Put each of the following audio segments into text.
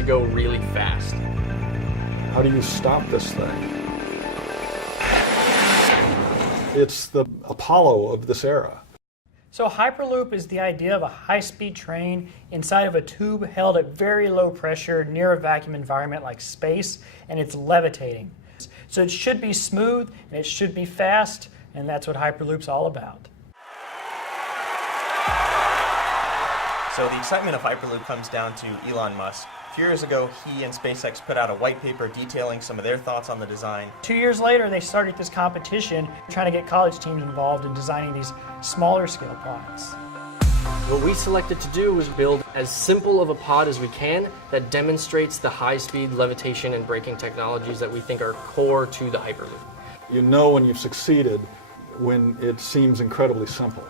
to go really fast. How do you stop this thing? It's the Apollo of this era. So Hyperloop is the idea of a high-speed train inside of a tube held at very low pressure near a vacuum environment like space, and it's levitating. So it should be smooth, and it should be fast, and that's what Hyperloop's all about. So the excitement of Hyperloop comes down to Elon Musk. A few years ago, he and SpaceX put out a white paper detailing some of their thoughts on the design. 2 years later, they started this competition trying to get college teams involved in designing these smaller scale pods. What we selected to do was build as simple of a pod as we can that demonstrates the high-speed levitation and braking technologies that we think are core to the Hyperloop. You know when you've succeeded when it seems incredibly simple,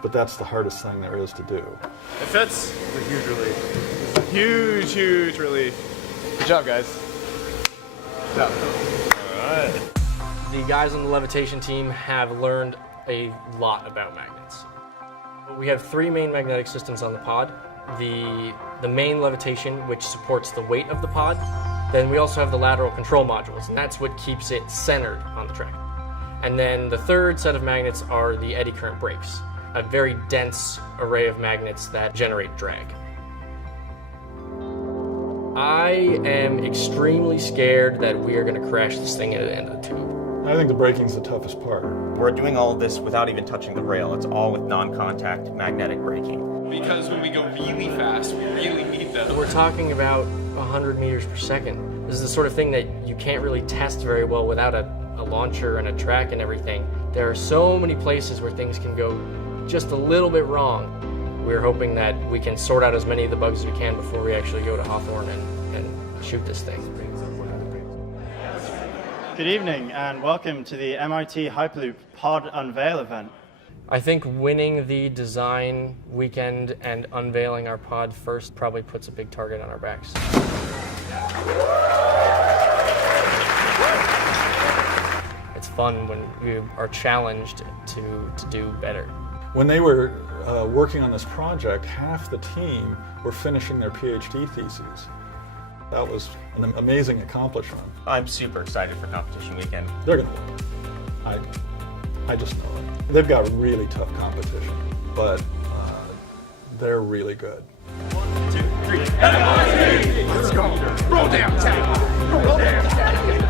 but that's the hardest thing there is to do. It fits. It's a huge relief. Huge, huge relief. Good job, guys. Good job. All right. The guys on the levitation team have learned a lot about magnets. We have 3 main magnetic systems on the pod. The main levitation, which supports the weight of the pod. Then we also have the lateral control modules, and that's what keeps it centered on the track. And then the third set of magnets are the eddy current brakes, a very dense array of magnets that generate drag. I am extremely scared that we are going to crash this thing into the end of the tube. I think the braking's the toughest part. We're doing all of this without even touching the rail. It's all with non-contact magnetic braking. Because when we go really fast, we really need them. We're talking about 100 meters per second. This is the sort of thing that you can't really test very well without a launcher and a track and everything. There are so many places where things can go just a little bit wrong. We're hoping that we can sort out as many of the bugs as we can before we actually go to Hawthorne and shoot this thing. Good evening and welcome to the MIT Hyperloop Pod Unveil event. I think winning the design weekend and unveiling our pod first probably puts a big target on our backs. It's fun when we are challenged to do better. When they were working on this project, half the team were finishing their PhD theses. That was an amazing accomplishment. I'm super excited for competition weekend. They're going to win. I just know it. They've got really tough competition, but they're really good. 1, 2, 3. Let's go. Roll down, tap. Roll down.